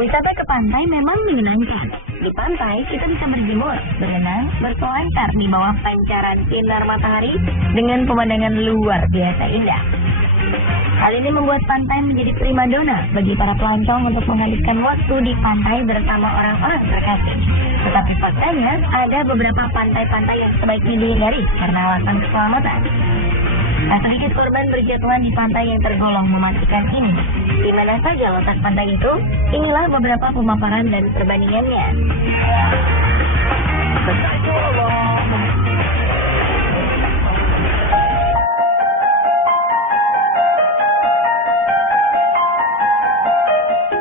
Wisata ke pantai memang menyenangkan. Di pantai kita bisa berjemur, berenang, berselancar di bawah pancaran sinar matahari dengan pemandangan luar biasa indah. Hal ini membuat pantai menjadi primadona bagi para pelancong untuk menghabiskan waktu di pantai bersama orang-orang terkasih. Tetapi faktanya ada beberapa pantai-pantai yang sebaiknya dihindari karena alasan keselamatan. Tak sedikit korban berjatuhan di pantai yang tergolong mematikan ini. Di mana saja letak pantai itu? Inilah beberapa pemaparan dan perbandingannya.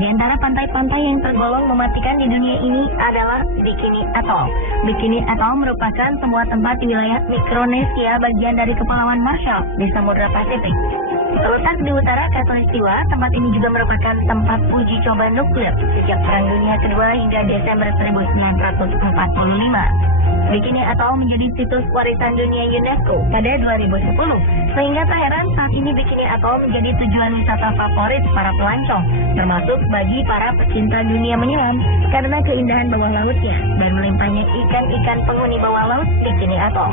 Di antara pantai-pantai yang tergolong mematikan di dunia ini adalah Bikini Atoll. Bikini Atoll merupakan sebuah tempat di wilayah Mikronesia bagian dari Kepulauan Marshall di Samudra Pasifik. Terletak di utara Khatulistiwa, tempat ini juga merupakan tempat uji coba nuklir sejak Perang Dunia Kedua hingga Desember 1945. Bikini Atoll menjadi situs warisan dunia UNESCO pada 2010, sehingga tak heran saat ini Bikini Atoll menjadi tujuan wisata favorit para pelancong, termasuk bagi para pecinta dunia menyelam karena keindahan bawah lautnya dan melimpahnya ikan-ikan penghuni bawah laut Bikini Atoll.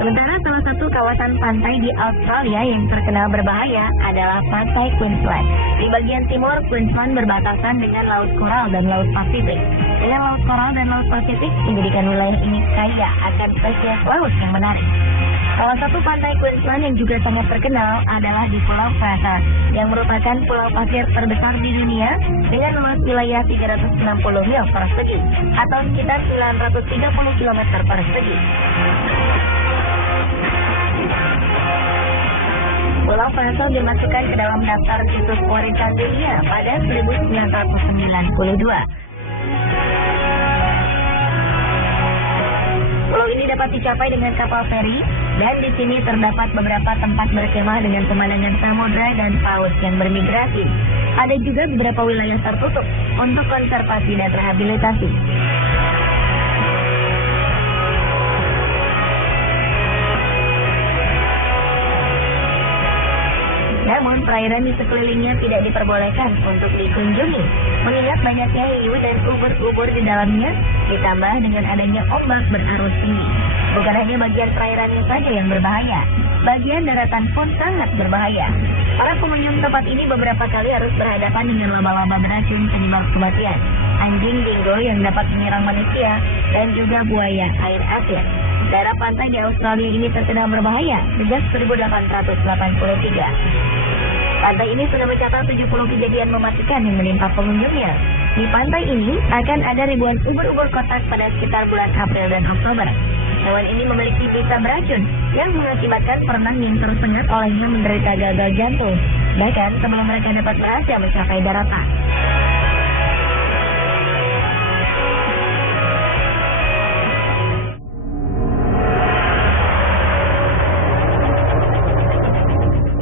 Sementara salah satu kawasan pantai di Australia yang terkenal berbahaya adalah Pantai Queensland. Di bagian timur, Queensland berbatasan dengan Laut Coral dan Laut Pasifik. Dengan Laut Coral dan Laut Pasifik menjadikan wilayah ini kaya akan spesies laut yang menarik. Salah satu pantai Queensland yang juga sangat terkenal adalah di Pulau Fraser, yang merupakan pulau pasir terbesar di dunia dengan luas wilayah 360 mil persegi atau sekitar 930 km persegi. Pulau Fraser dimasukkan ke dalam daftar situs warisan dunia pada 1992. Pulau ini dapat dicapai dengan kapal feri dan di sini terdapat beberapa tempat berkemah dengan pemandangan samudra dan paus yang bermigrasi. Ada juga beberapa wilayah tertutup untuk konservasi dan rehabilitasi. Namun, perairan di sekelilingnya tidak diperbolehkan untuk dikunjungi, mengingat banyaknya hiu dan ubur-ubur di dalamnya, ditambah dengan adanya ombak berarus tinggi. Bukan hanya bagian perairannya saja yang berbahaya, bagian daratan pun sangat berbahaya. Para pengunjung tempat ini beberapa kali harus berhadapan dengan laba-laba beracun penyebab kematian, anjing dingo yang dapat menyerang manusia, dan juga buaya air asin. Daerah pantai di Australia ini terkenal berbahaya sejak 1883. Pantai ini sudah mencatat 70 kejadian mematikan yang menimpa pengunjungnya. Di pantai ini akan ada ribuan ubur-ubur kotak pada sekitar bulan April dan Oktober. Hewan ini memiliki bisa beracun yang mengakibatkan perenang yang tersengat olehnya menderita gagal jantung, bahkan sebelum mereka dapat berhasil mencapai daratan.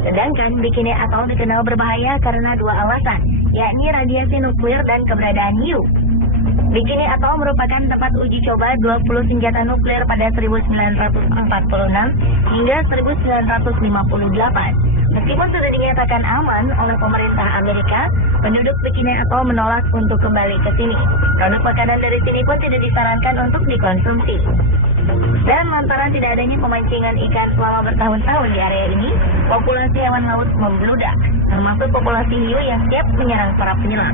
Sedangkan Bikini Atoll dikenal berbahaya karena dua alasan, yakni radiasi nuklir dan keberadaan hiu. Bikini Atoll merupakan tempat uji coba 20 senjata nuklir pada 1946 hingga 1958. Meskipun sudah dinyatakan aman oleh pemerintah Amerika, penduduk Bikini Atoll menolak untuk kembali ke sini. Produk makanan dari sini pun tidak disarankan untuk dikonsumsi. Dan lantaran tidak adanya pemancingan ikan selama bertahun-tahun di area ini, populasi hewan laut membludak, termasuk populasi hiu yang siap menyerang para penyelam.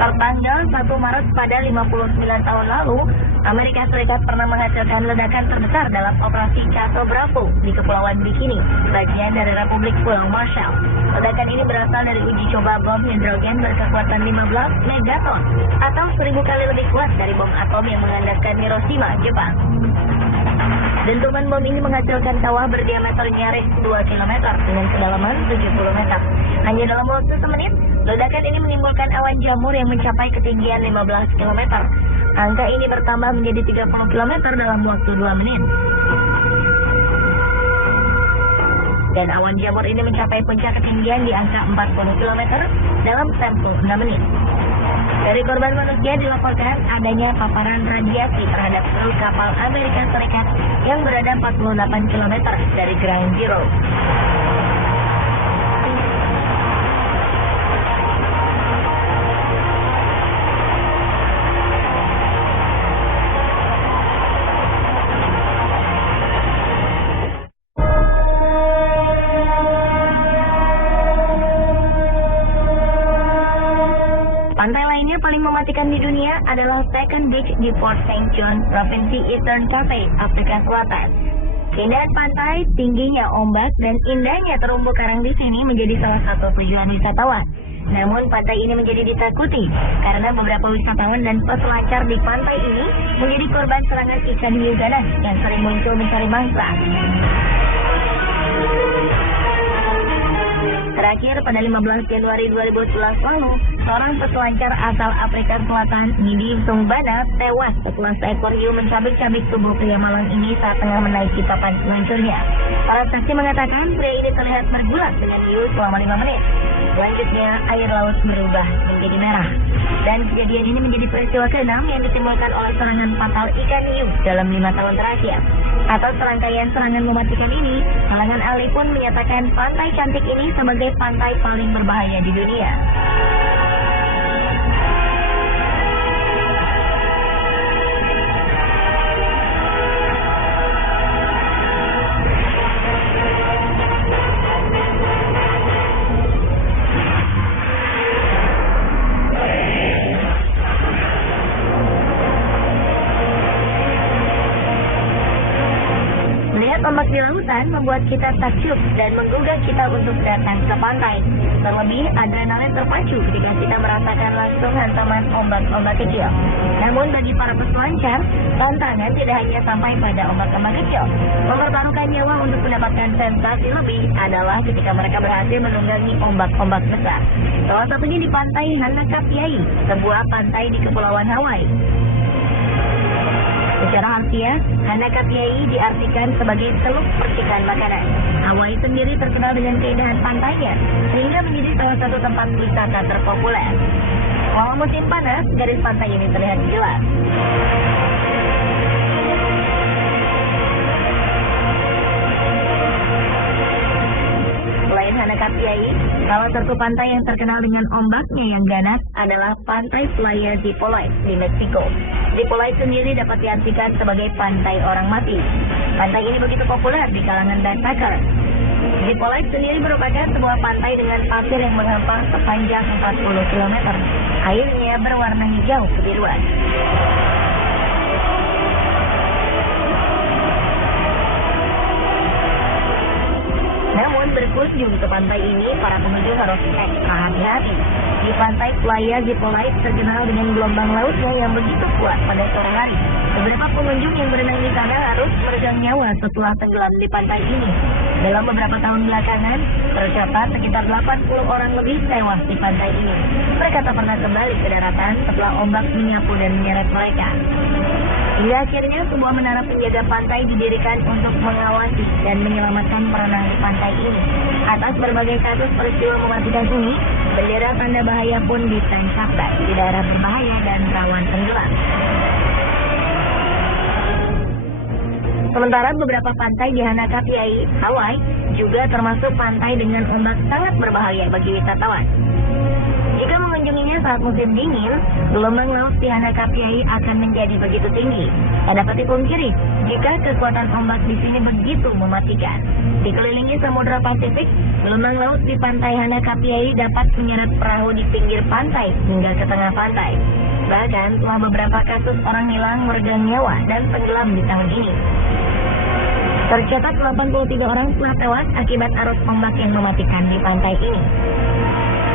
Tertanggal 1 Maret pada 59 tahun lalu, Amerika Serikat pernah menghasilkan ledakan terbesar dalam operasi Cato Bravo di Kepulauan Bikini, bagian dari Republik Pulau Marshall. Ledakan ini berasal dari uji coba bom hidrogen berkekuatan 15 megaton atau 1000 kali lebih kuat dari bom atom yang mengandaskan Hiroshima, Jepang. Dentuman bom ini menghasilkan kawah berdiameter nyaris 2 km dengan kedalaman 70 meter. Hanya dalam waktu semenit, ledakan ini menimbulkan awan jamur yang mencapai ketinggian 15 km. Angka ini bertambah menjadi 30 km dalam waktu 2 menit. Dan awan jamur ini mencapai puncak ketinggian di angka 40 km dalam tempo 6 menit. Dari korban manusia dilaporkan adanya paparan radiasi terhadap kru kapal Amerika Serikat yang berada 48 km dari Ground Zero. Pantai lainnya paling mematikan di dunia adalah Second Beach di Port Saint John, Provinsi Eastern Cape, Afrika Selatan. Keindahan pantai, tingginya ombak, dan indahnya terumbu karang di sini menjadi salah satu tujuan wisatawan. Namun pantai ini menjadi ditakuti karena beberapa wisatawan dan peselancar di pantai ini menjadi korban serangan ikan hiu ganas yang sering muncul mencari mangsa. Terakhir, pada 15 Januari 2011 lalu, seorang peselancar asal Afrika Selatan, Nidi Sungbana, tewas setelah seekor hiu mencabik-cabik tubuh pria malang ini saat tengah menaiki papan seluncurnya. Para saksi mengatakan pria ini terlihat bergulat dengan hiu selama 5 menit. Selanjutnya, air laut berubah menjadi merah. Dan kejadian ini menjadi peristiwa ke-6 yang ditimbulkan oleh serangan fatal ikan hiu dalam 5 tahun terakhir. Atas serangkaian serangan mematikan ini, kalangan ahli pun menyatakan pantai cantik ini sebagai pantai paling berbahaya di dunia. Ombak di lautan membuat kita takjub dan menggugah kita untuk datang ke pantai. Terlebih, adrenalin terpacu ketika kita merasakan langsung hantaman ombak-ombak kecil. Namun bagi para peselancar, tantangan tidak hanya sampai pada ombak-ombak kecil. Mempertaruhkan nyawa untuk mendapatkan sensasi lebih adalah ketika mereka berhasil menunggangi ombak-ombak besar. Salah satunya di pantai Hanakapiai, sebuah pantai di Kepulauan Hawaii. Secara harfiah, Hanakapiai diartikan sebagai teluk percikan makanan. Hawaii sendiri terkenal dengan keindahan pantainya, sehingga menjadi salah satu tempat wisata terpopuler. Walau musim panas, garis pantai ini terlihat jelas. Selain Hanakapiai, salah satu pantai yang terkenal dengan ombaknya yang ganas adalah Pantai Playa Zipolite di Meksiko. Zipolite sendiri dapat diartikan sebagai pantai orang mati. Pantai ini begitu populer di kalangan backpacker. Zipolite sendiri merupakan sebuah pantai dengan pasir yang menghampar sepanjang 40 km. Airnya berwarna hijau kebiruan. Namun berkunjung ke pantai ini, para pengunjung harus ekstra hati-hati. Di pantai Playa Zipolite terkenal dengan gelombang lautnya yang begitu kuat pada sore hari. Beberapa pengunjung yang berenang di sana harus meregang nyawa setelah tenggelam di pantai ini. Dalam beberapa tahun belakangan, tercatat sekitar 80 orang lebih tewas di pantai ini. Mereka tak pernah kembali ke daratan setelah ombak menyapu dan menyeret mereka. Hingga akhirnya sebuah menara penjaga pantai didirikan untuk mengawasi dan menyelamatkan perenang di pantai ini. Atas berbagai kasus peristiwa mematikan ini, bendera tanda bahaya pun ditancapkan di daerah berbahaya dan rawan tenggelam. Sementara beberapa pantai di Hanakapiai, Hawaii, juga termasuk pantai dengan ombak sangat berbahaya bagi wisatawan. Jika mengunjunginya saat musim dingin, gelombang laut di Hanakapiai akan menjadi begitu tinggi. Tak dapat dipungkiri jika kekuatan ombak di sini begitu mematikan. Dikelilingi Samudra Pasifik, gelombang laut di pantai Hanakapiai dapat menyeret perahu di pinggir pantai hingga ke tengah pantai. Bahkan telah beberapa kasus orang hilang meregang nyawa dan tenggelam di tahun ini. Tercatat 83 orang telah tewas akibat arus ombak yang mematikan di pantai ini.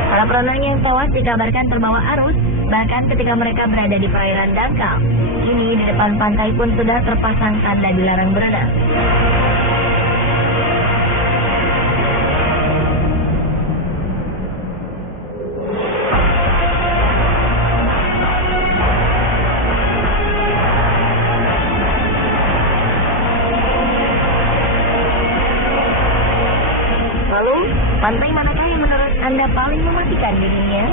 Para perenang yang tewas dikabarkan terbawa arus, bahkan ketika mereka berada di perairan dangkal. Kini di depan pantai pun sudah terpasang tanda dilarang berenang. Lalu, pantai manakah yang menurut Anda paling mematikan di dunia?